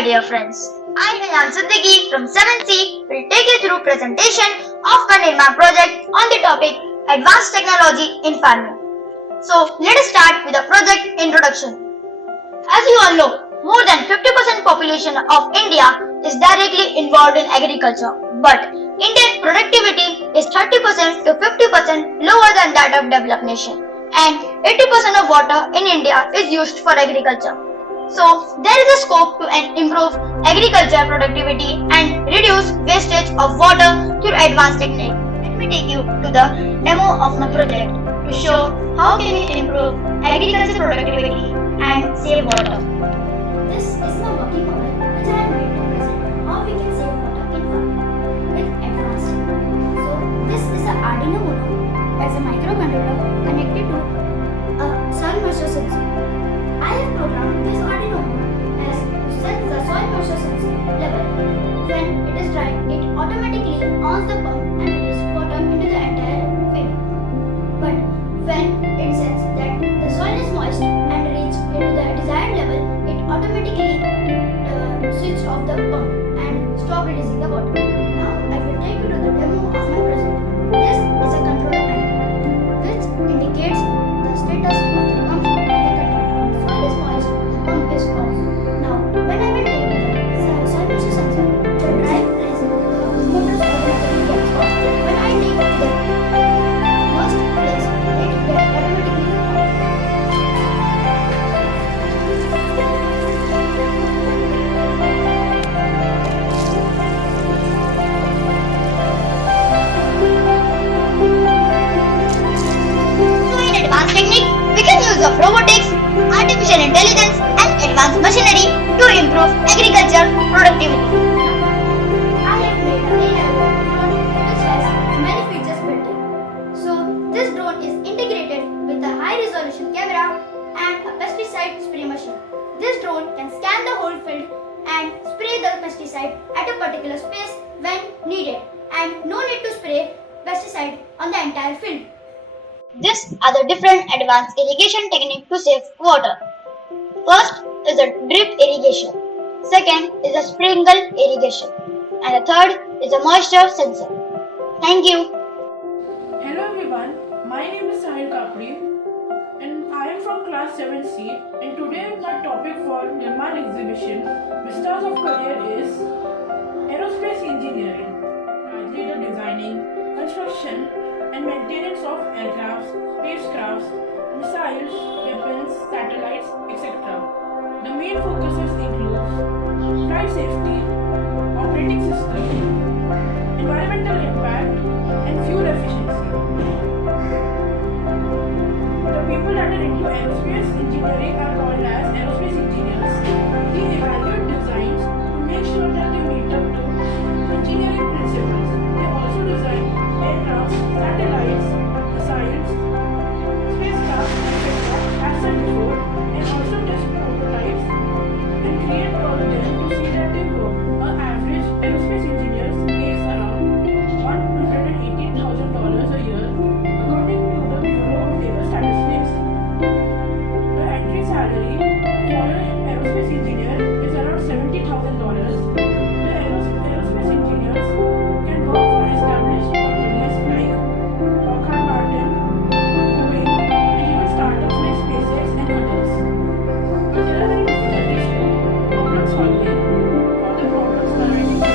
my dear friends. I am Siddiqui from 7C will take you through presentation of my NIRMAAN project on the topic Advanced Technology in Farming. So let us start with the project introduction. As you all know, more than 50% population of India is directly involved in agriculture, but Indian productivity is 30% to 50% lower than that of developed nation, and 80% of water in India is used for agriculture. So there is a scope to improve agriculture productivity and reduce wastage of water through advanced technique. Let me take you to the demo of my project to show how can we improve agriculture productivity and save water. This is my working model which I am going to present how we can save water in farming with advanced. So this is a Arduino Uno as a microcontroller connected to a soil moisture sensor. I have programmed this Arduino Uno as to sense the soil moisture sensor level. When it is dry, it automatically ons the pump and releases water into the entire field. But when it senses that the soil is moist and reach into the desired level, it automatically switch off the pump and stop releasing the water. Now I will take you to the demo of my project. This is a controller panel which indicates the status of the pump and the controller. Soil is moist, the pump is off. Now when I will take the soil moisture sensor, the drive plays the motors automatically gets off. When I take the moist place, it gets automatically off. So in advanced technique, we can use of robotics, artificial intelligence and advanced machinery to improve agriculture productivity. I have made a AI drone which has many features built in. So this drone is integrated with a high resolution camera and a pesticide spray machine. This drone can scan the whole field and spray the pesticide at a particular space when needed, and no need to spray pesticide on the entire field. These are the different advanced irrigation techniques to save water. First is a drip irrigation. Second is a sprinkle irrigation. And the third is a moisture sensor. Thank you. Hello everyone, my name is Sahil Kapri and I am from class 7C, and today my topic for NIRMAAN exhibition Vistas of Career is Aerospace Engineering, largely the designing, construction and maintenance of aircrafts, spacecrafts, missiles, weapons, satellites, etc. The main focuses include flight safety, operating system, environmental impact and fuel efficiency. The people that are into aerospace engineering are called as aerospace engineers. They evaluate designs to make sure that they meet up to engineering principles. They also design aircraft, satellites, missiles, spacecraft, etc. as said before, and also test prototypes and create all of them to see that they work. An average aerospace engineer makes around $118,000 a year according to the Bureau of Labor Statistics. The entry salary for an aerospace engineer is around $70,000. The aerospace engineers can work for established companies like Lockheed Martin, Boeing, and even startups like SpaceX and others. But there are many difficulties too. Problem solving for the problems arising from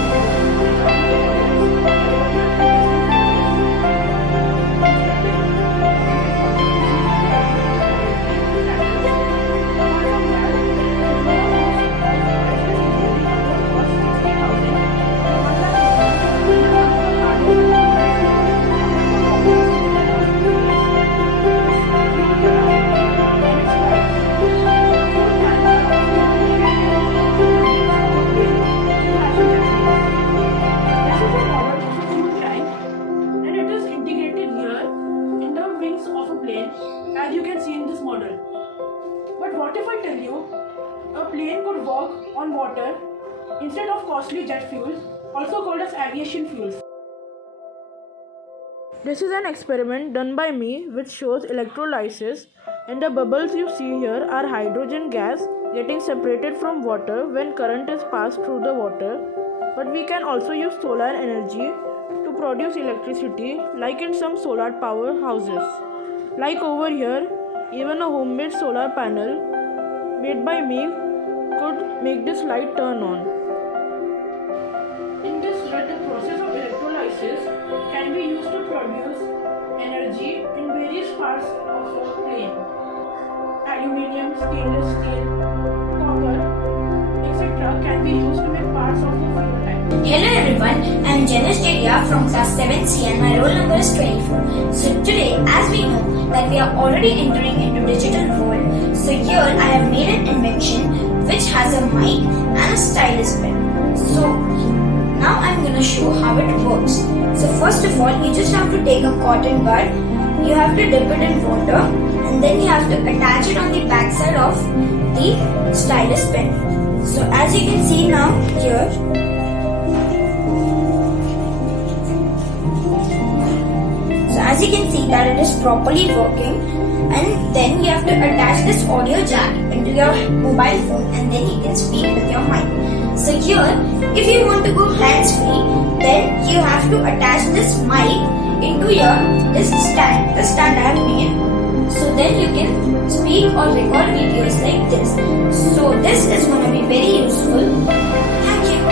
as you can see in this model. But what if I tell you a plane could walk on water instead of costly jet fuel, also called as aviation fuels? This is an experiment done by me which shows electrolysis, and the bubbles you see here are hydrogen gas getting separated from water when current is passed through the water. But we can also use solar energy to produce electricity, like in some solar power houses. Like over here, even a homemade solar panel made by me could make this light turn on. In this way, the process of electrolysis can be used to produce energy in various parts of a plane. Aluminium, stainless steel, copper, etc. can be used to make parts of the fuel tank. Hello everyone, I am Janesh Dedia from class 7C and my roll number is 24. So today, as we know that we are already entering into digital world, so here I have made an invention which has a mic and a stylus pen. So now I am going to show how it works. So first of all, you just have to take a cotton bud, you have to dip it in water and then you have to attach it on the back side of the stylus pen. So as you can see now here, as you can see that it is properly working, and then you have to attach this audio jack into your mobile phone and then you can speak with your mic. So here, if you want to go hands-free, then you have to attach this mic into this stand, the stand I have made. So then you can speak or record videos like this. So this is going to be very useful. Thank you.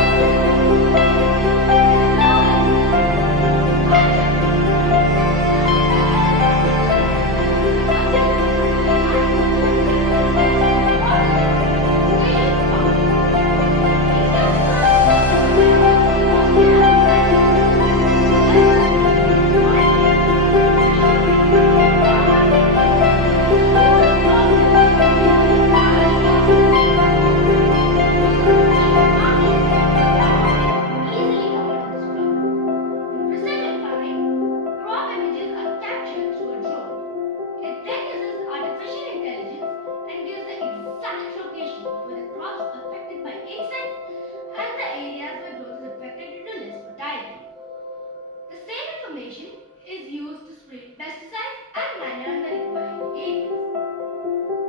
Is used to spray pesticides and manure in the required areas.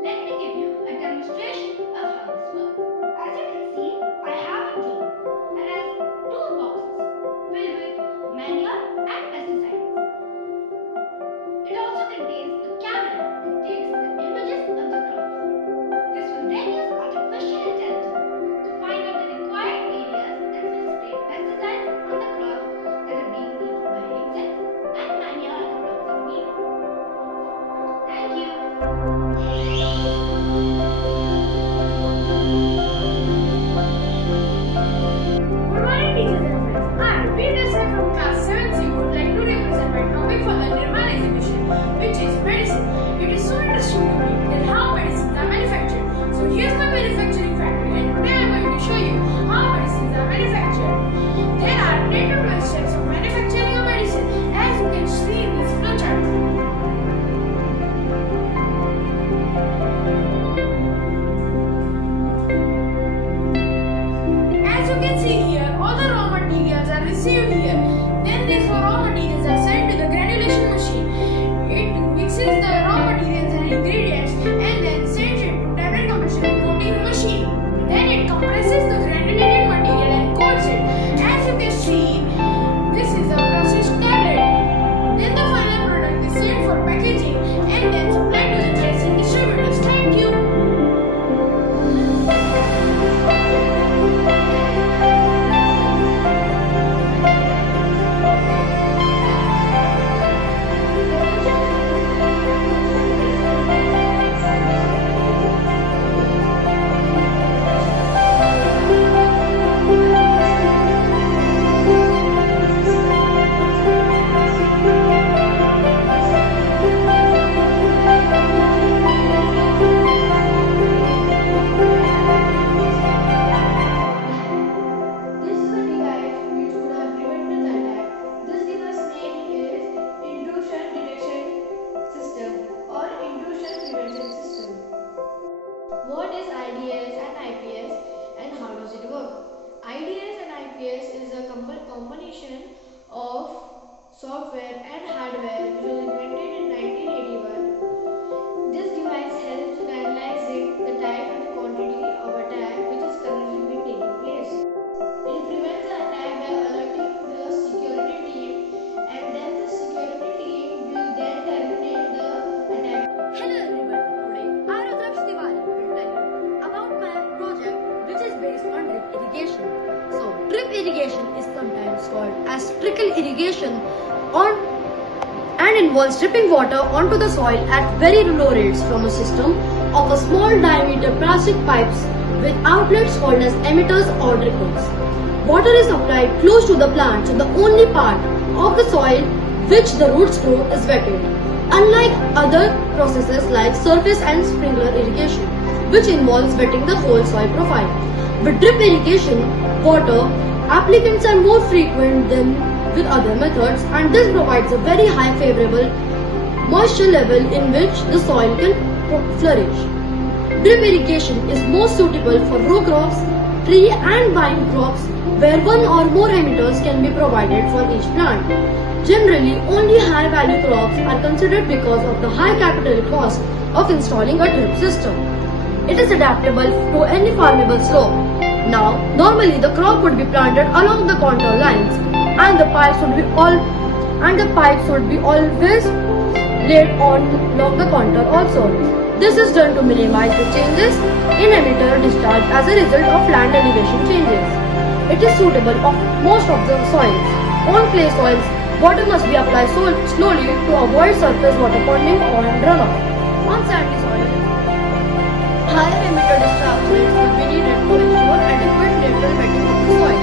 Let me give you a demonstration of how this works. As you can see, I have a drone that has two boxes filled with manure and pesticides. It also contains a camera that takes the images of the crops. This will then use artificial intelligence to find out the required areas and will spray pesticides on the crops that are being eaten by insects and manure on the crops that need. Thank you. Good morning, teachers and friends. I am Peter Sir from class 7C would like to represent my topic for the NIRMAAN exhibition, which is trickle irrigation on and involves dripping water onto the soil at very low rates from a system of a small diameter plastic pipes with outlets called as emitters or drippers. Water is applied close to the plant, so the only part of the soil which the roots grow is wetted. Unlike other processes like surface and sprinkler irrigation, which involves wetting the whole soil profile. With drip irrigation, water applicants are more frequent than with other methods, and this provides a very high favorable moisture level in which the soil can flourish. Drip irrigation is most suitable for row crops, tree and vine crops where one or more emitters can be provided for each plant. Generally, only high value crops are considered because of the high capital cost of installing a drip system. It is adaptable to any farmable slope. Now, normally the crop would be planted along the contour lines and the pipes would be always laid on along the contour also. This is done to minimize the changes in emitter discharge as a result of land elevation changes. It is suitable of most of the soils. On clay soils, water must be applied slowly to avoid surface water ponding or runoff. On sandy soil, higher emitter discharge rates will be needed to ensure adequate lateral wetting of the soil.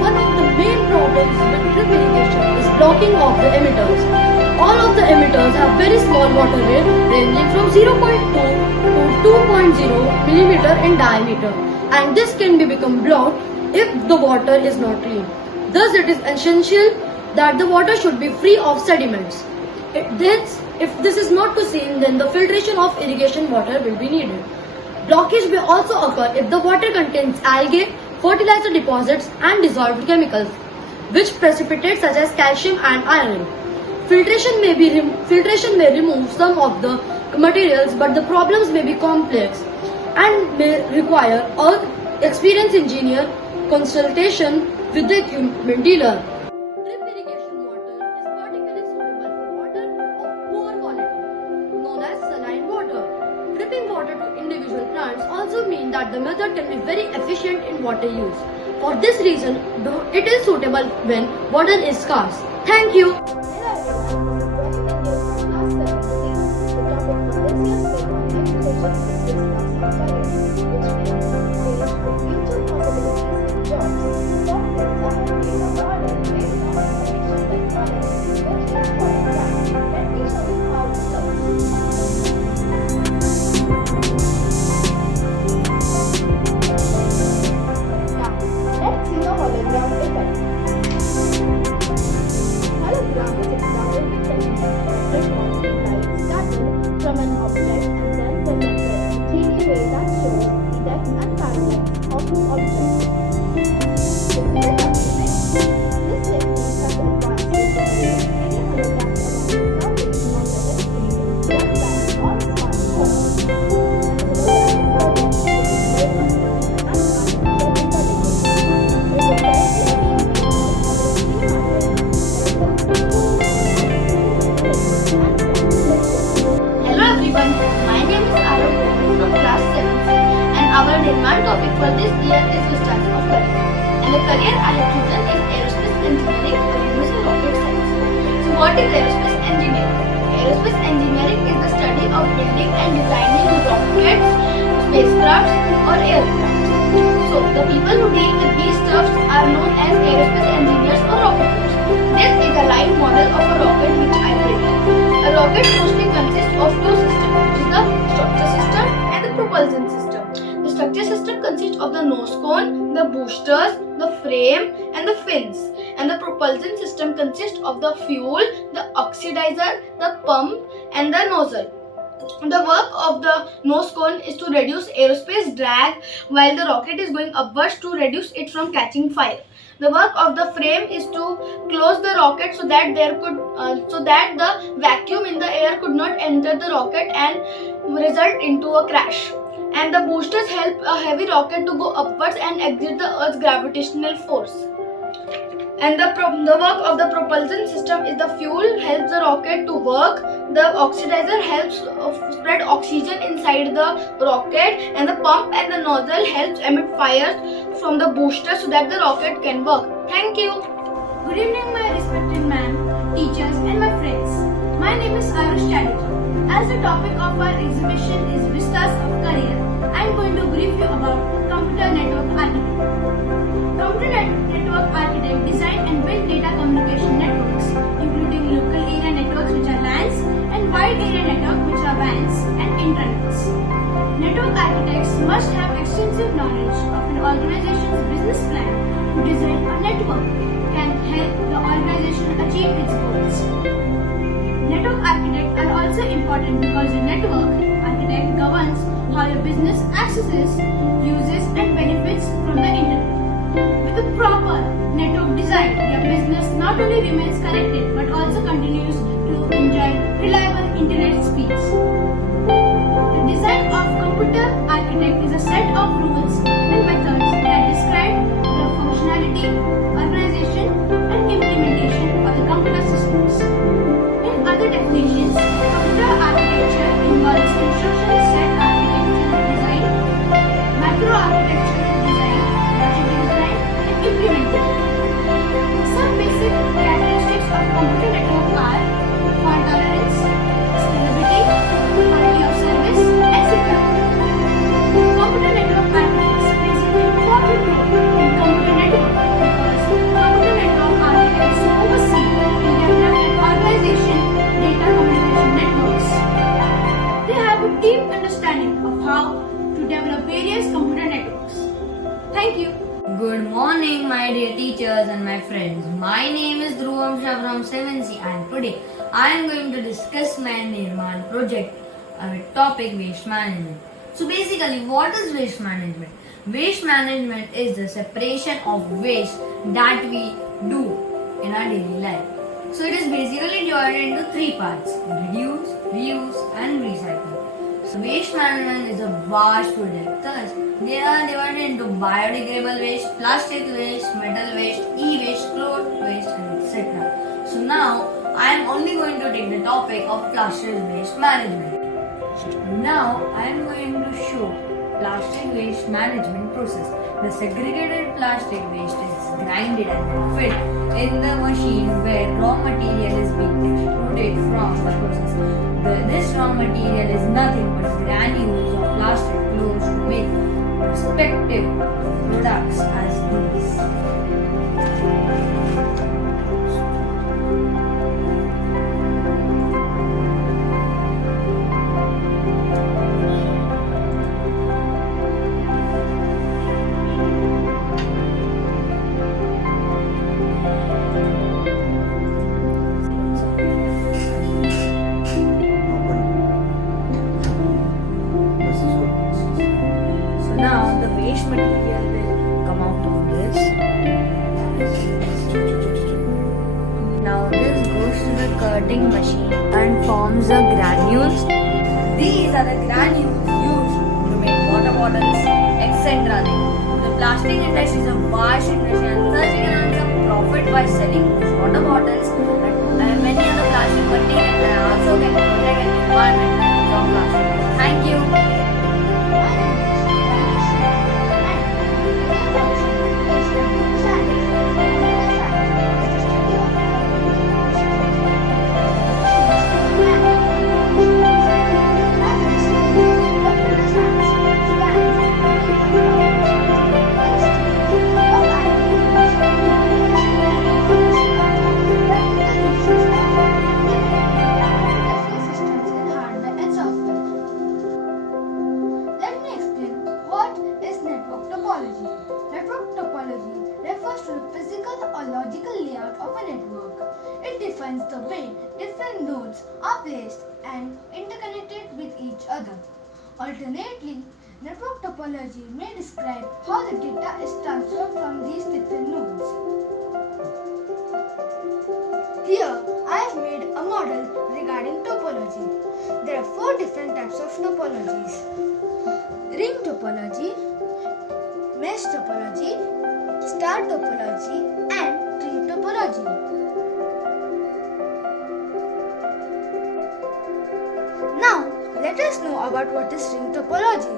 One of the main problems with drip irrigation is blocking of the emitters. All of the emitters have very small water rate ranging from 0.2 to 2.0 millimeter in diameter, and this can become blocked if the water is not clean. Thus, it is essential that the water should be free of sediments. If this is not to seen, then the filtration of irrigation water will be needed. Blockage may also occur if the water contains algae, fertilizer deposits and dissolved chemicals, which precipitate such as calcium and iron. Filtration may remove some of the materials, but the problems may be complex and may require an experienced engineer consultation with the equipment dealer. Drip irrigation water is particularly suitable for water of poor quality, known as saline water. Dripping water to individual plants also mean that the method can be very efficient in water use. For this reason, it is suitable when water is scarce. Thank you. From an object and then presented in 3D way that shows the depth and parallax of the object. This technique has advanced in the way of any holographic Our NIRMAAN topic for this year is Vistas of Career, and the career I have chosen is Aerospace Engineering or Universal Rocket Science. So what is aerospace engineering? Aerospace engineering is the study of building and designing rockets, spacecrafts or aircraft. So the people who deal with these stuffs are known as aerospace engineers or rocketers. This is a live model of a rocket which I built. A rocket mostly consists of two systems, which is the structure system and the propulsion system. The structure system consists of the nose cone, the boosters, the frame and the fins. And the propulsion system consists of the fuel, the oxidizer, the pump and the nozzle. The work of the nose cone is to reduce aerospace drag while the rocket is going upwards to reduce it from catching fire. The work of the frame is to close the rocket so that the vacuum in the air could not enter the rocket and result into a crash. And the boosters help a heavy rocket to go upwards and exit the Earth's gravitational force. And the work of the propulsion system is the fuel helps the rocket to work, the oxidizer helps spread oxygen inside the rocket, and the pump and the nozzle helps emit fire from the booster so that the rocket can work. Thank you. Good evening, my respected ma'am, teachers, and my friends. My name is Arush Chatterjee. As the topic of our exhibition is Vistas of Career, I am going to brief you about computer network architect. Network architect design and build data communication networks, including local area networks which are LANs and wide area network which are WANs and intranets. Network architects must have extensive knowledge of an organization's business plan to design a network can help the organization achieve its goals. Network architects are also important because the network architect governs how your business accesses, uses and benefits from the internet. With a proper network design, your business not only remains connected but also continues to enjoy reliable internet speeds. The design of computer architect is a set of rules and methods that describe the functionality, organization and implementation of the computer systems. In other definitions, computer architecture involves instruction set architectural design, microarchitectural design, logical design, and implementation. Some basic characteristics of computer network are fault tolerance, scalability, quality of service, and security. Computer network architects plays an important role in computer network because computer network architects oversee and develop an organization data communication networks. They have a deep understanding of how to develop various computer networks. Thank you. Good morning, my dear teachers and my friends. My name is Dhruvam Shah from 7C and today I am going to discuss my NIRMAAN project with topic waste management. So basically, what is waste management? Waste management is the separation of waste that we do in our daily life. So it is basically divided into three parts: reduce, reuse and recycle. So waste management is a vast project. Thus, they are divided into biodegradable waste, plastic waste, metal waste, e-waste, cloth waste, and etc. So now, I am only going to take the topic of plastic waste management. Now, I am going to show plastic waste management process. The segregated plastic waste is grinded and fed in the machine where raw material is being extruded from the process. This raw material is nothing but granules of plastic close to make respective products as these. So now the waste material will come out of this. Now this goes to the cutting machine and forms the granules. These are the granules used to make water bottles, etc. The plastic industry is a vast industry and thus you can earn some profit by selling these water bottles and many other plastic materials and also can protect the environment from plastic. Thank you. defines the way different nodes are placed and interconnected with each other. Alternately, network topology may describe how the data is transferred from these different nodes. Here, I have made a model regarding topology. There are 4 different types of topologies: ring topology, mesh topology, star topology, and tree topology. Now, let us know about what is ring topology.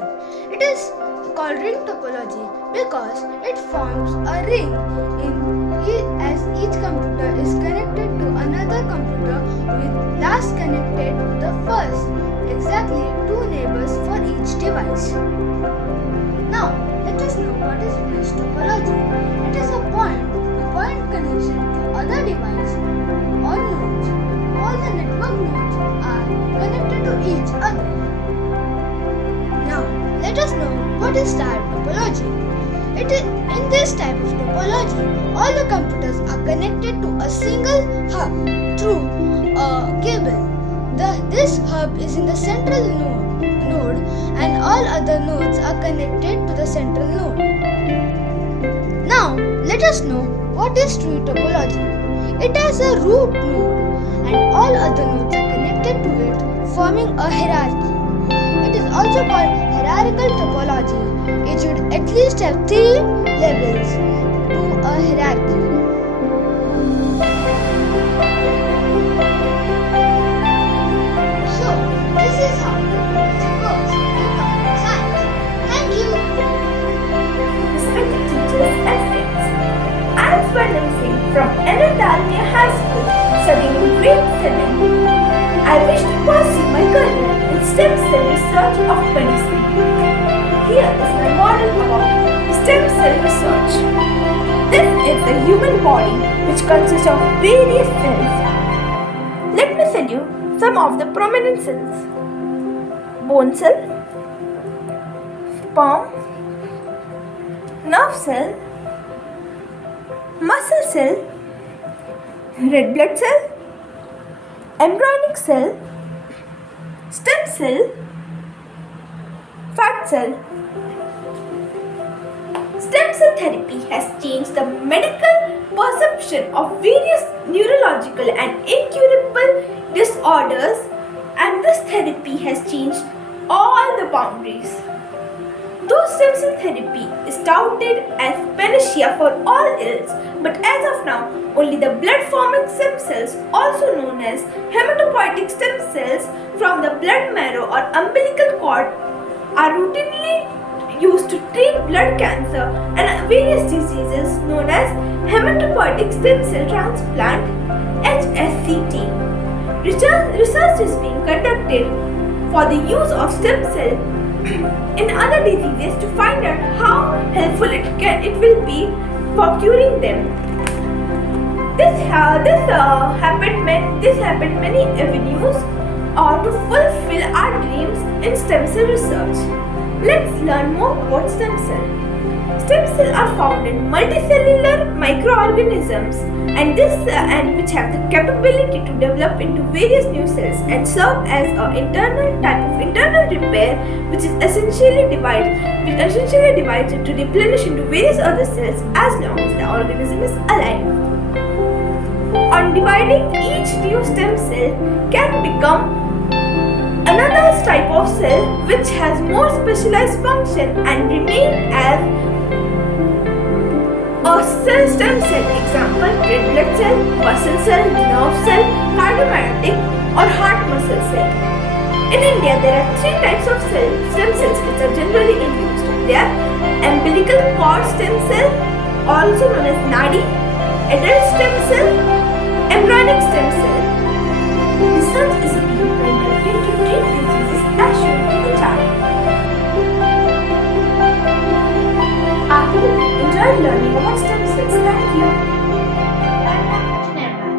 It is called ring topology because it forms a ring as each computer is connected to another computer with last connected to the first. Exactly 2 neighbors for each device. Now, let us know what is bridge topology. It is a point-to-point connection to other device or nodes. All the network nodes are connected to each other. Now, let us know what is star topology. In this type of topology, all the computers are connected to a single hub through a cable. This hub is in the central node and all other nodes are connected to the central node. Now, let us know what is tree topology. It has a root node and all other nodes are connected to it, forming a hierarchy. It is also called hierarchical topology. It should at least have 3 levels to a hierarchy. So, this is how topology works in computer science. Thank you. Respected teachers and friends, I am Swarnam Singh from Dalmia High School, studying in grade 7. I wish to pursue my career in stem cell research of medicine. Here is my model about stem cell research. This is the human body, which consists of various cells. Let me tell you some of the prominent cells: bone cell, sperm, nerve cell, muscle cell, red blood cell, embryonic cell, stem cell, fat cell. Stem cell therapy has changed the medical perception of various neurological and incurable disorders, and this therapy has changed all the boundaries. Though stem cell therapy is touted as panacea for all ills, but as of now, only the blood-forming stem cells, also known as hematopoietic stem cells from the blood marrow or umbilical cord, are routinely used to treat blood cancer and various diseases known as hematopoietic stem cell transplant (HSCT). Research is being conducted for the use of stem cell in other diseases to find out how helpful it will be for curing them. This happened many avenues to fulfill our dreams in stem cell research. Let's learn more about stem cell. Stem cells are found in multicellular microorganisms and which have the capability to develop into various new cells and serve as an internal repair which essentially divides it to replenish into various other cells as long as the organism is alive. On dividing, each new stem cell can become another type of cell which has more specialized function and remain as a stem cell. Example: red blood cell, muscle cell, nerve cell, cardiomyocyte or heart muscle cell. In India, there are 3 types of stem cells which are generally in use. They are umbilical cord stem cell, also known as nadi, adult stem cell, embryonic stem cell. Research is being conducted to treat diseases as shown in the chart. I hope you enjoyed learning about stem cells. Thank you. Welcome to NIRMAAN.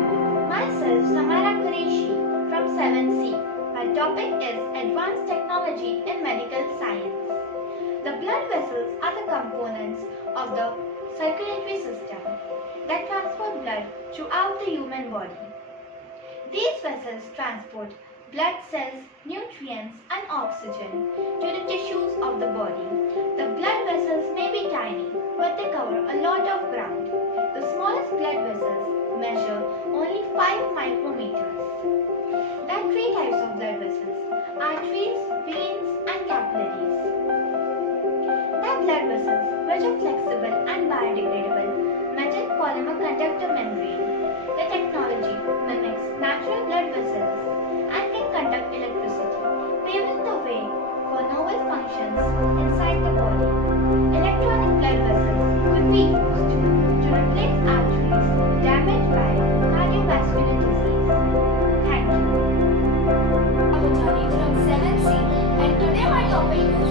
Myself, Samara Qureshi from 7C. My topic is Advanced Technology in Medical Science. The blood vessels are the components of the circulatory system that transport blood throughout the human body. These vessels transport blood cells, nutrients and oxygen to the tissues of the body. The blood vessels may be tiny, but they cover a lot of ground. The smallest blood vessels measure only 5 micrometers. There are 3 types of blood vessels: arteries, veins and capillaries. There are blood vessels which are flexible and biodegradable metal polymer conductor membrane. The technology mimics natural blood vessels and can conduct electricity, paving the way for novel functions inside the body. Electronic blood vessels could be used to replace arteries damaged topic is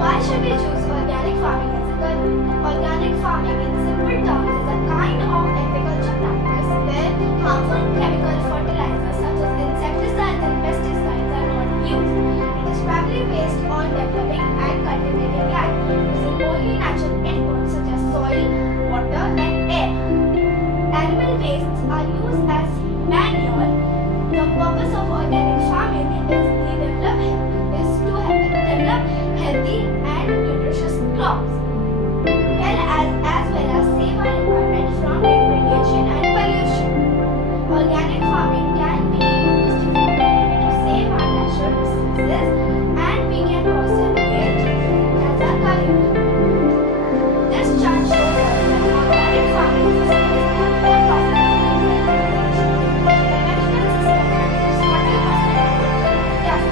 why should we choose organic farming as a career? Organic farming in simple terms is a kind of agriculture practice where harmful chemical fertilizers such as insecticides and pesticides are not used. It is primarily based on developing and cultivating land using only natural inputs such as soil, water and air. Animal wastes are used as manure. The purpose of organic farming is to develop healthy and nutritious crops, as well as save our environment from degradation and pollution. Organic farming can be used effectively to save our natural resources, and we can also do it as a career. This chart shows us that organic farming system is more profitable than conventional. Conventional system produces 40% of gas.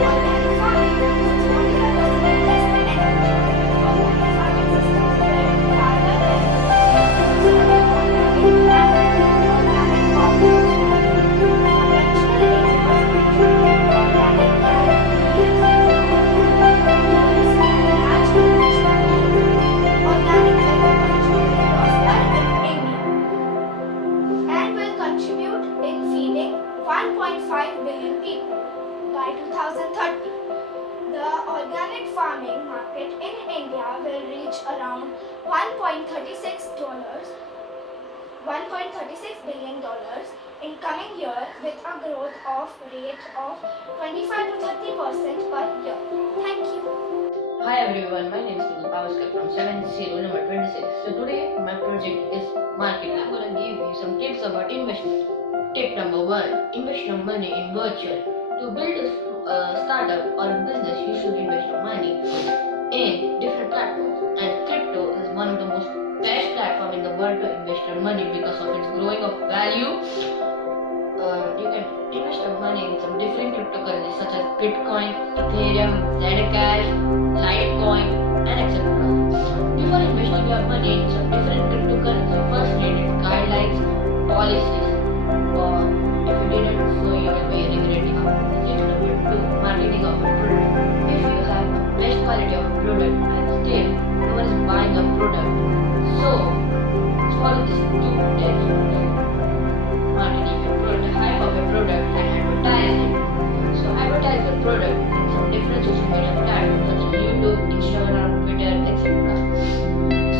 Organic farming uses 45% less energy. Organic farming systems burn rather than organic compounds. Conventional areas organic can yield match conventional yield. Organic agriculture will prosper in India and will contribute in feeding 1.5 billion people by 2030. The organic farming market in India will reach around $1.36 billion in coming year with a growth of rate of 25 to 30% per year. Thank you. Hi everyone, my name is Nidhi Pavaskar from 7th C, roll number 26. So today my project is marketing. I'm gonna give you some tips about investment. Tip number 1: invest your money in virtual. To build a startup or a business, you should invest your money in different platforms. And crypto is one of the most best platform in the world to invest your money because of its growing of value. You can invest your money in some different cryptocurrencies such as Bitcoin, Ethereum, Zcash, Litecoin, and etc. Before investing your money in some different cryptocurrencies, first read its guidelines, policies, or if you didn't, so you will be regretting after. Tip number 2: marketing of a product. If you have the best quality of a product and still no one is buying a product, so follow these 2 tips. Marketing your product, hype of a product and advertise it. So advertise the product in some different social media platforms such as YouTube, Instagram, Twitter, etc.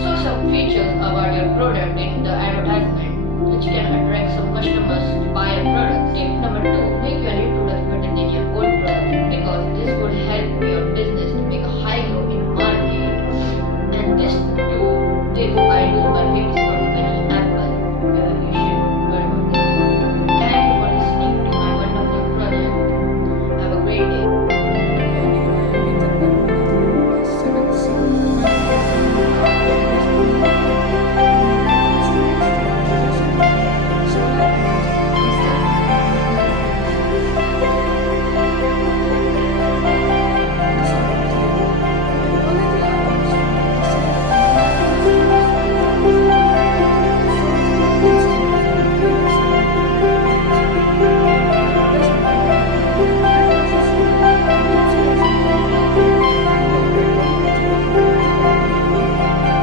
Show some features about your product in the advertisement which can attract some customers to buy a product. Tip number 2: make your new product better than your old product because this would help your business to make a high growth in market. And this 2 tips are used by famous company Apple. You should learn about them. Thank you for listening to my wonderful project. Have a great day.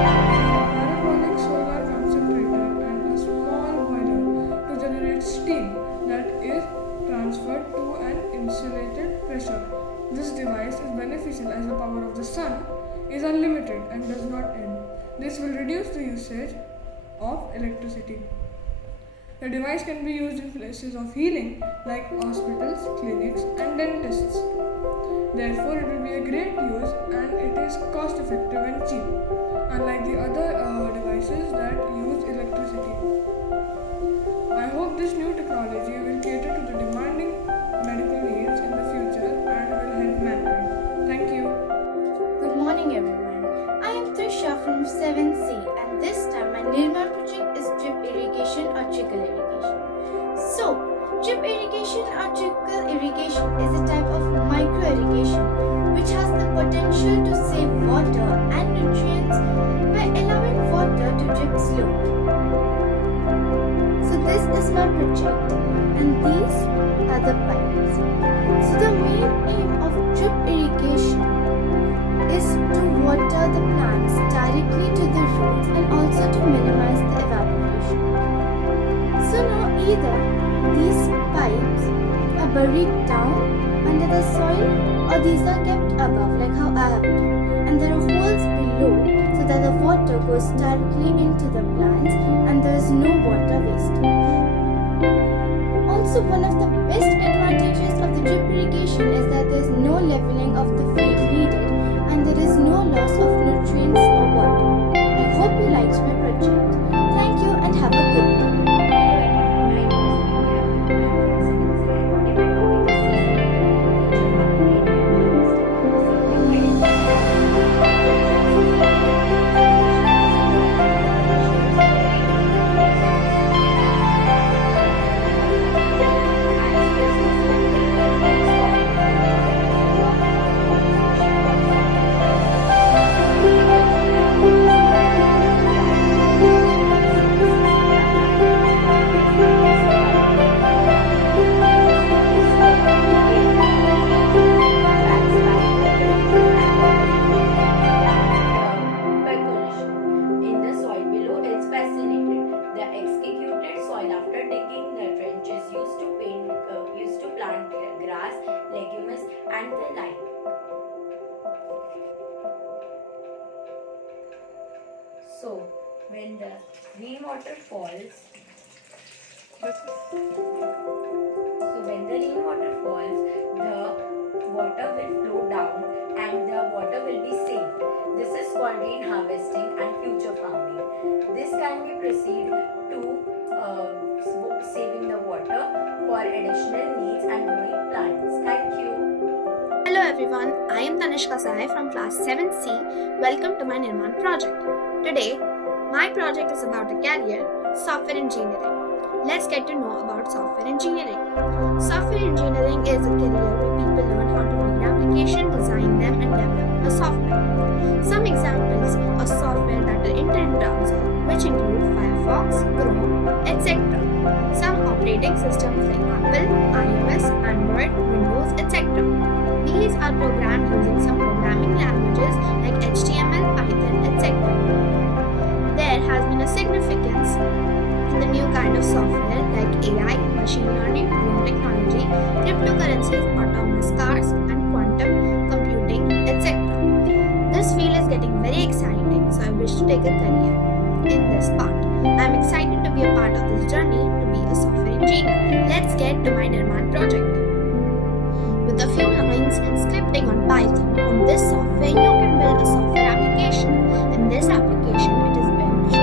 Parabolic solar concentrator and a small boiler to generate steam that is transferred to an insulated pressure. This device is beneficial as the power of the sun is unlimited and does not end. This will reduce the usage of electricity. The device can be used in places of healing like hospitals, clinics, and dentists. Therefore, it will be a great use and it is cost effective and cheap, unlike the other devices that use electricity. I hope this new technology will cater to the demanding medical needs in the future and will help mankind. Thank you. Good morning everyone. I am Trisha from 7C and this time my NIRMAAN project is drip irrigation or trickle irrigation. So, drip irrigation or trickle irrigation is a type of micro irrigation which has the potential to save water and nutrients by allowing water to drip slowly. So this is my project and these are the pipes. So the main aim of drip irrigation buried down under the soil, or these are kept above like how I have done. And there are holes below so that the water goes directly into the plants and there is no water wastage. Also, one of the best advantages of the drip irrigation is that there is no leveling of the field needed and there is no loss of nutrients or water. I hope you liked my project. Thank you and have a good day. In the soil below is fascinated. The excavated soil after digging the trenches used to plant grass, legumes, and the like. So when the rainwater falls, the water will flow down and the water will be saved. This is called rain harvesting and future farming. This can be proceed to saving the water for additional needs and growing plants. Thank you. Hello everyone, I am Tanishka Sahai from class 7C. Welcome to my NIRMAAN project. Today, my project is about a career, software engineering. Let's get to know about software engineering. Software engineering is a career where people learn how to read applications, design them and develop a software. Some examples of software that are internet browser, which include Firefox, Chrome, etc. Some operating systems like Apple, iOS, Android, Windows, etc. These are programmed using some programming languages like HTML, Python, etc. There has been a significance in the new kind of software like AI, machine learning, drone technology, cryptocurrencies, autonomous cars, and quantum computing, etc. This field is getting very exciting, so I wish to take a career in this part. I am excited to be a part of this journey to be a software engineer. Let's get to my NIRMAAN project. With a few lines scripting on Python, on this software you can build a software application. In this application, it is built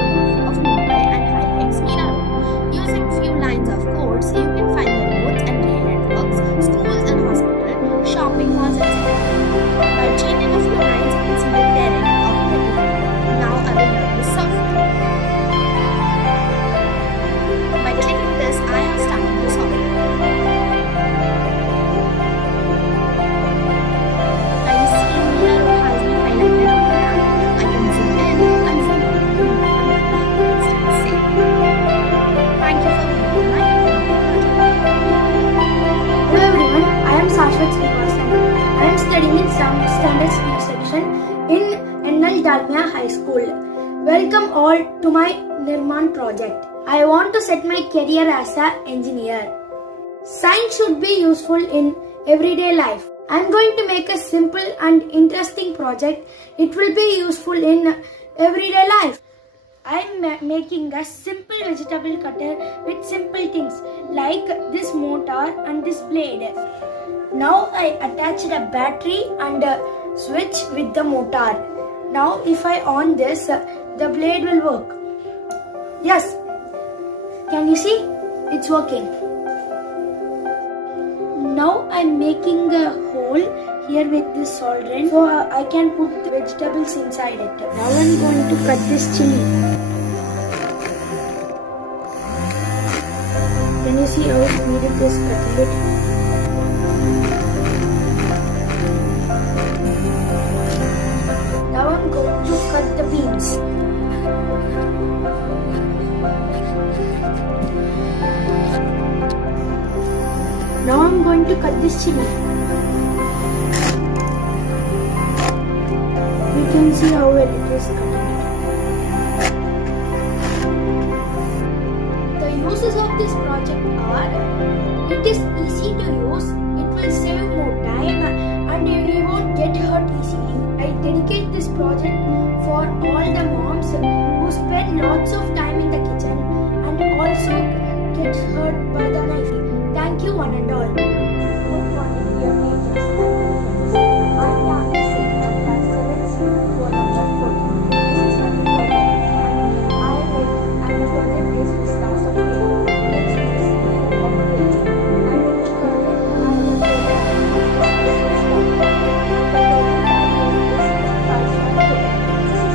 of Mumbai and highlights Mira Road. Using few lines of codes, you can find the roads and rail networks, schools and hospitals, shopping malls, etc. By changing a few lines, you can see the terrain of the area. Now I will run this software. By clicking this, I have started the software. I see Mira Road has been highlighted on the map. I can zoom in and zoom out of the map and let the highlights stay the same. Thank you for viewing my project. Hello everyone, I am Sashwat Srivasan. I am studying in Standard Speech section in Dalmia High School. Welcome all to my NIRMAAN project. I want to set my career as an engineer. Science should be useful in everyday life. I am going to make a simple and interesting project. It will be useful in everyday life. I am making a simple vegetable cutter with simple things like this motor and this blade. Now I attached a battery and a switch with the motor. Now if I on this, the blade will work. Yes, can you see? It's working. Now I'm making a hole here with this soldering so I can put the vegetables inside it. Now I'm going to cut this chili. Can you see how speed it is cutting it? Now I'm going to cut the beans. Now I'm going to cut this chili. You can see how well it is cutting it. The uses of this project are, it is easy to use will save more time and we won't get hurt easily. I dedicate this project for all the moms who spend lots of time in the kitchen and also get hurt by the knife. Thank you one and all. Good morning, dear teachers and friends. I am Dalmia from class 7C, roll number 14. This is my project and I am ready and the project is Vistas of Career, which is the meaning of career. And in this project, I am the program of expressive and the project title is 5-star career. This is a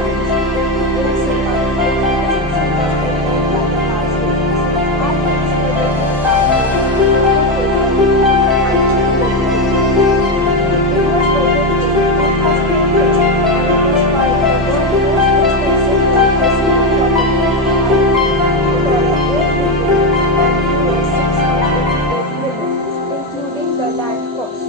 one of the 5-star careers with minimum grade in science. It is a including the land cost.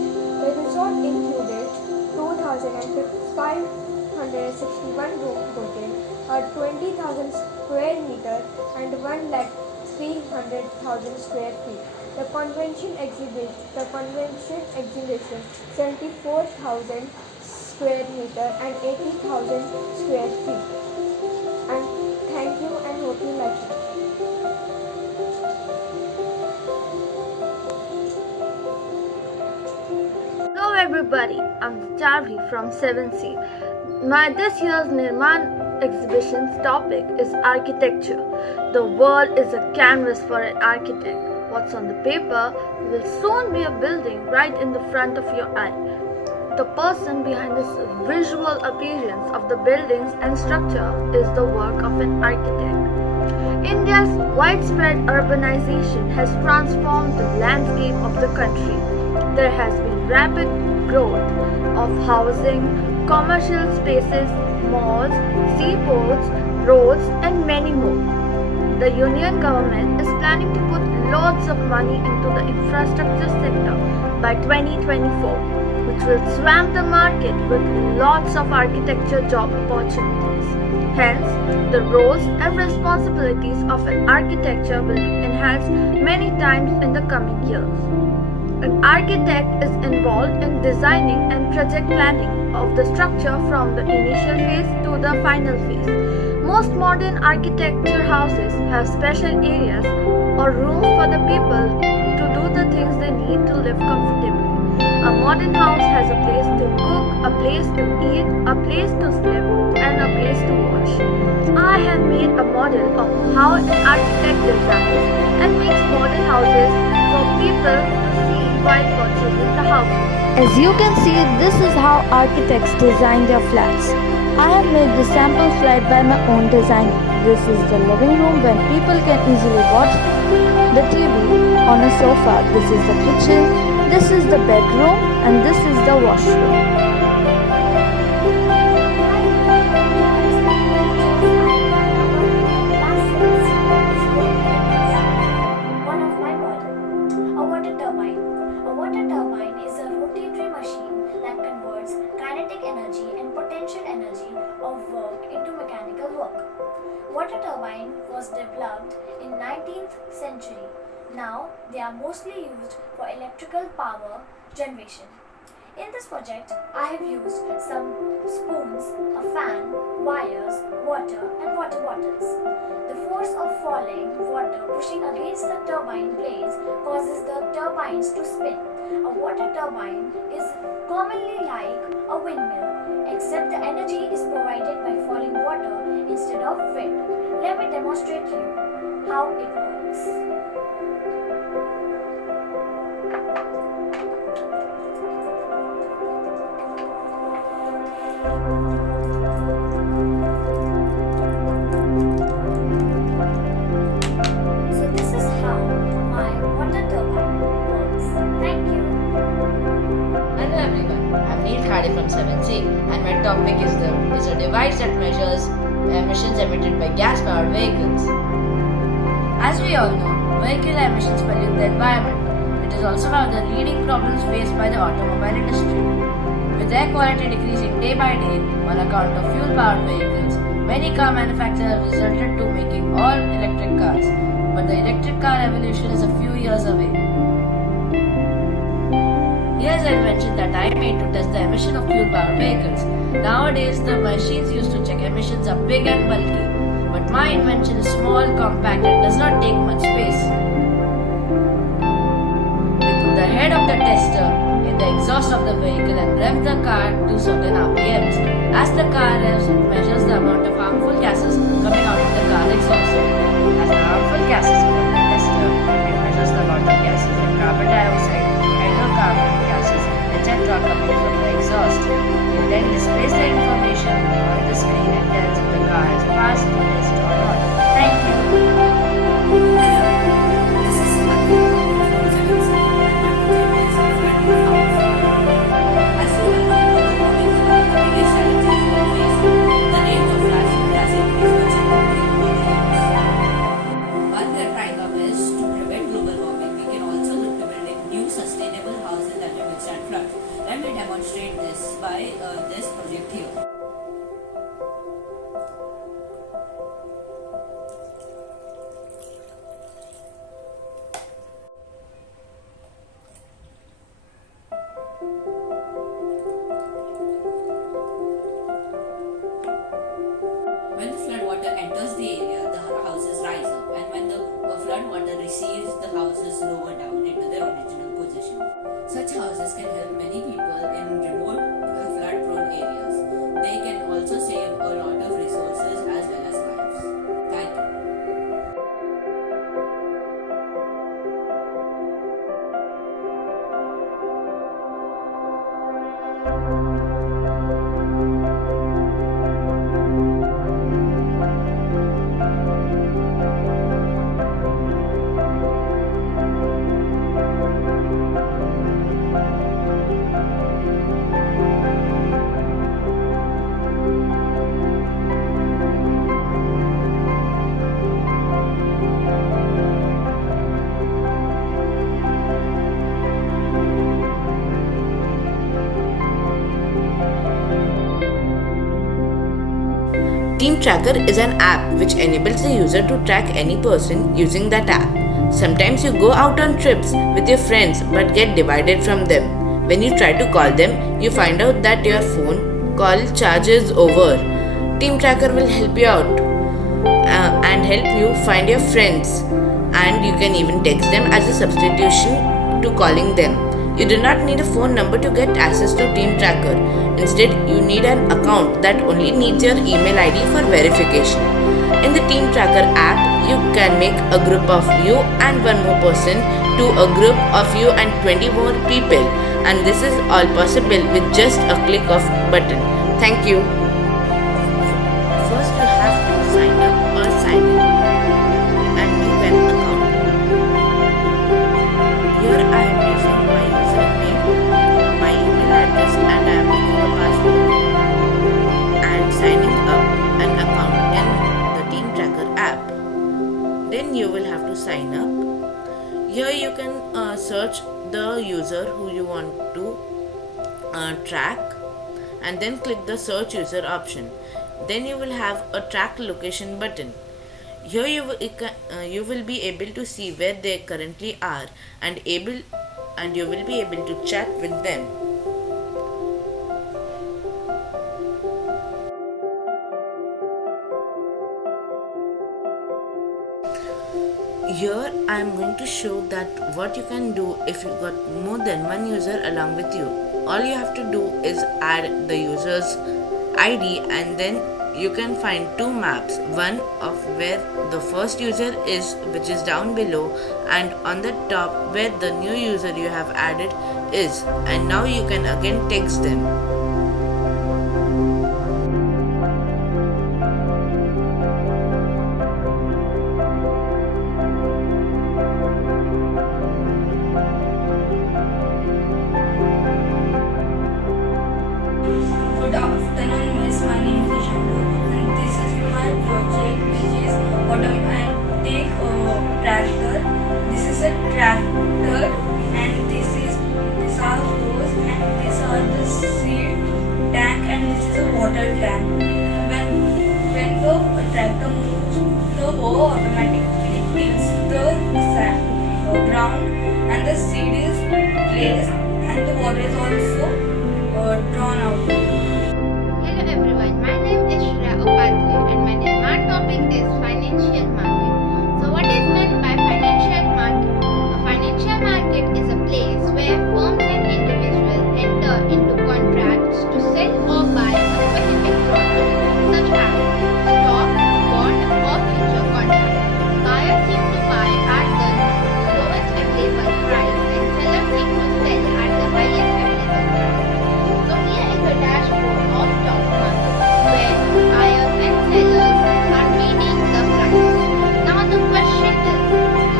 The resort included 2,561 room hotel, a 20,000 square meter and 1,300,000 square feet. The convention exhibition 74,000 square meter and 80,000 square feet. And thank you and hope you like it. Hello everybody, I'm Charvi from 7C. This year's NIRMAAN exhibition's topic is architecture. The world is a canvas for an architect. What's on the paper will soon be a building right in the front of your eye. The person behind this visual appearance of the buildings and structure is the work of an architect. India's widespread urbanization has transformed the landscape of the country. There has been rapid growth of housing, commercial spaces, malls, seaports, roads, and many more. The Union government is planning to put lots of money into the infrastructure sector by 2024, which will swamp the market with lots of architecture job opportunities. Hence, the roles and responsibilities of an architecture will be enhanced many times in the coming years. An architect is involved in designing and project planning of the structure from the initial phase to the final phase. Most modern architecture houses have special areas or rooms for the people to do the things they need to live comfortably. A modern house has a place to cook, a place to eat, a place to sleep, and a place to wash. I have made a model of how an architect designs and makes modern houses for people to see while purchasing the house. As you can see, this is how architects design their flats. I have made the sample flat by my own designing. This is the living room when people can easily watch the TV on a sofa. This is the kitchen, this is the bedroom, and this is the washroom. One of my model, a water turbine. A water turbine is a rotatory machine that converts kinetic energy and potential energy of work into mechanical work. Water turbine was developed in 19th century. Now they are mostly used for electrical power generation. In this project, I have used some spoons, a fan, wires, water and water bottles. The force of falling water pushing against the turbine blades causes the turbines to spin. A water turbine is commonly like a windmill, except the energy is provided by falling water instead of wind. Let me demonstrate you how it works. So this is how my water turbine works. Thank you. Hello everyone, I'm Neil Khade from 7C and my topic is a device that measures emissions emitted by gas-powered vehicles. As we all know, vehicle emissions pollute the environment. It is also one of the leading problems faced by the automobile industry. With air quality decreasing day by day on account of fuel-powered vehicles, many car manufacturers have resulted to making all electric cars. but the electric car revolution is a few years away. Here's an invention that I made to test the emission of fuel-powered vehicles. Nowadays, the machines used to check emissions are big and bulky, but my invention is small, compact, and does not take much space. We put the head of the tester in the exhaust of the vehicle and rev the car to certain RPMs. As the car revs, it measures the amount of harmful gases coming out of the car exhaust. As the harmful gases go in the tester, it measures the amount of gases like carbon dioxide, hydrocarbon gases, etc. coming from the exhaust. It then displays the information on the screen and tells if the car has passed the test or not. Thank you. This is from 7C As you all know, the warming is one of the biggest challenges we face. The rate of flashing has increased considerably over the years. While we are trying our best to prevent global warming, we can also look to building new sustainable houses that will withstand floods. Let me demonstrate this by this project here. When the flood water enters the area, the houses rise up, and when the flood water recedes, the houses lower down into their original position. Such houses can help many people in remote flood-prone areas. They can also save a lot of resources as well as lives. Thank you. Team Tracker is an app which enables the user to track any person using that app. Sometimes you go out on trips with your friends but get divided from them. When you try to call them, you find out that your phone call charge is over. Team Tracker will help you out and help you find your friends, and you can even text them as a substitution to calling them. You do not need a phone number to get access to Team Tracker. Instead, you need an account that only needs your email ID for verification. In the Team Tracker app, you can make a group of you and one more person to a group of you and 20 more people. And this is all possible with just a click of button. Thank you. First, you have to sign up or sign in and make an account. Here I am using my username, my email address, and I am making a password and signing up an account in the Team Tracker app. Then you will have to sign up. Here you can search the user who you want to track, and then click the search user option. Then you will have a track location button. Here you will be able to see where they currently are and you will be able to chat with them. Here I am going to show that what you can do if you got more than one user along with you. All you have to do is add the user's ID, and then you can find two maps, one of where the first user is, which is down below, and on the top where the new user you have added is, and now you can again text them. Good afternoon, Miss. My name is Ishandu, and this is my project, which is automatic tractor. This is a tractor, and these are hose, and these are the seed place, and the water is also drawn out. Hello everyone, my name is Shreya Upadhyay and my NIRMAAN topic is financial market. So what is meant by financial market? A financial market is a place where firms and individuals enter into contracts to sell or buy a specific product such as stock, bond or future contract. Buyers seek to buy at the lowest available price and sellers seek to sell at the highest available price. So here is a dashboard of stock market where buyers and sellers are reading the price. Now the question is,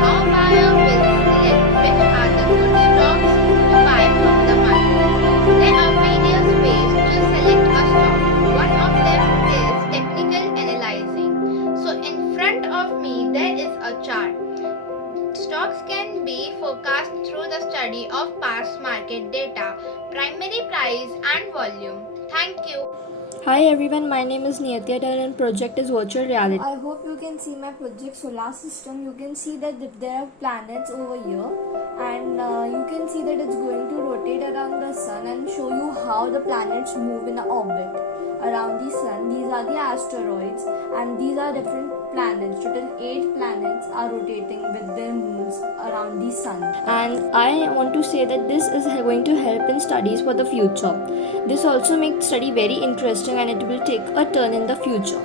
how buyer will select which are the good stocks to buy from the market. There are various ways to select a stock. One of them is technical analyzing. So in front of me there is a chart. Stocks can be forecast through the study of past market data, primary price and volume. Thank you. Hi everyone, my name is Niyati and project is virtual reality. I hope you can see my project solar system. You can see that there are planets over here, and you can see that it's going to rotate around the sun and show you how the planets move in orbit around the sun. These are the asteroids, and these are different planets. Total 8 planets are rotating with their moons around the sun. And I want to say that this is going to help in studies for the future. This also makes study very interesting and it will take a turn in the future.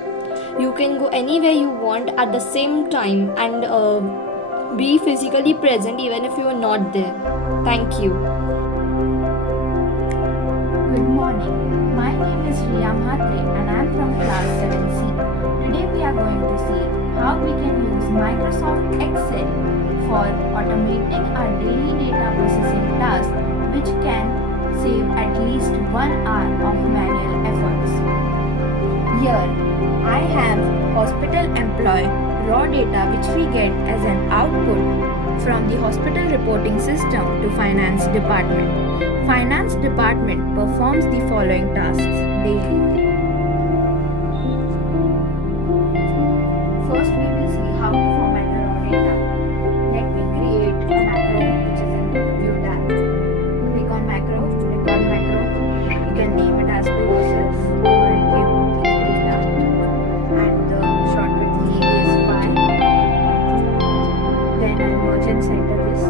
You can go anywhere you want at the same time and be physically present even if you are not there. Thank you. Good morning. My name is Riya Mhatre and I am from class 7C. Today we are going to see how we can use Microsoft Excel for automating our daily data processing tasks, which can save at least 1 hour of manual efforts. Here I have hospital employee raw data which we get as an output from the hospital reporting system to finance department. Finance department performs the following tasks daily. First, we will see how to format the raw data. Let me create a macro which is in view tab. Click on macro, record macro. You can name it as process or give data. And the shortcut key is file. Then I'll merge and center this.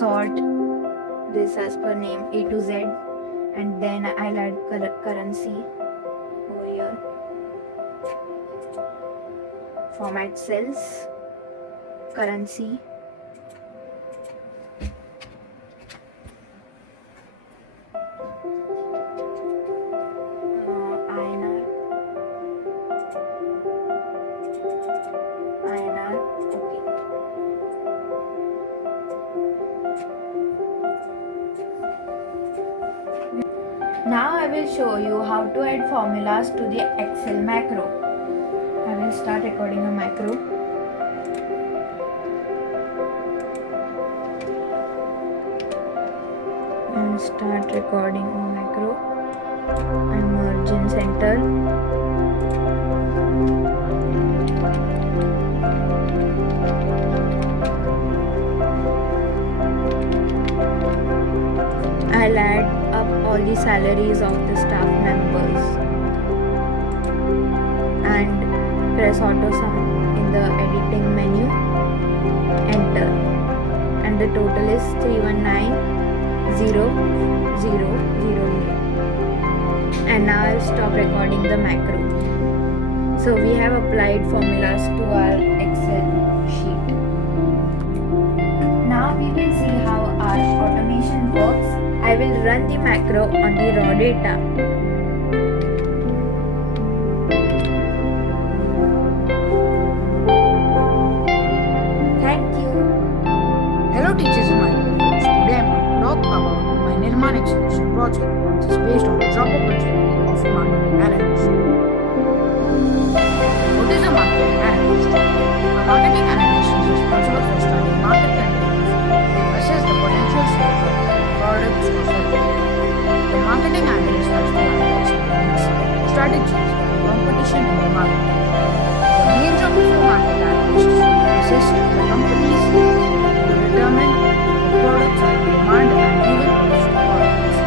Sort this as per name A to Z, and then I'll add currency over here. Format cells, currency, INR, okay. Now I will show you how to add formulas to the Excel macro. I will start recording a macro. And start recording a macro. And merge in center. I'll add up all the salaries of the staff members and press auto sum in the editing menu, enter, and the total is 319,000,008. And now I'll stop recording the macro. So we have applied formulas to our Excel sheet. Now we will see how our automation works. I will run the macro on the raw data. strategies and competition in the market. The main job of a market analyst is to assist the companies to determine the products are in demand and who will purchase the products.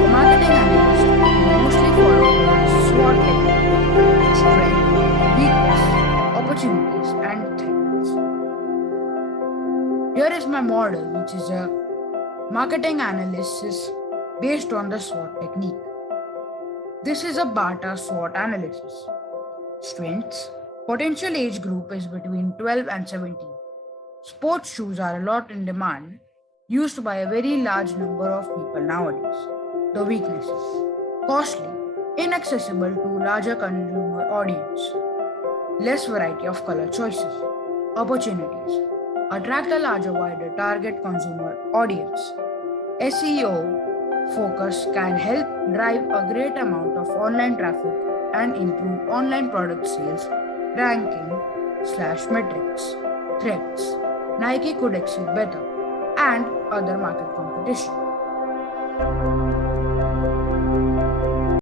The marketing analyst will mostly follow the SWOT technique: strength, weakness, opportunities, and threats. Here is my model, which is a marketing analysis based on the SWOT technique. This is a BATA SWOT analysis. Strengths: potential age group is between 12 and 17. Sports shoes are a lot in demand, used by a very large number of people nowadays. The weaknesses: costly, inaccessible to larger consumer audience, less variety of color choices. Opportunities: attract a larger, wider target consumer audience. SEO focus can help drive a great amount of online traffic and improve online product sales ranking/metrics. Threats: Nike could exceed better and other market competition.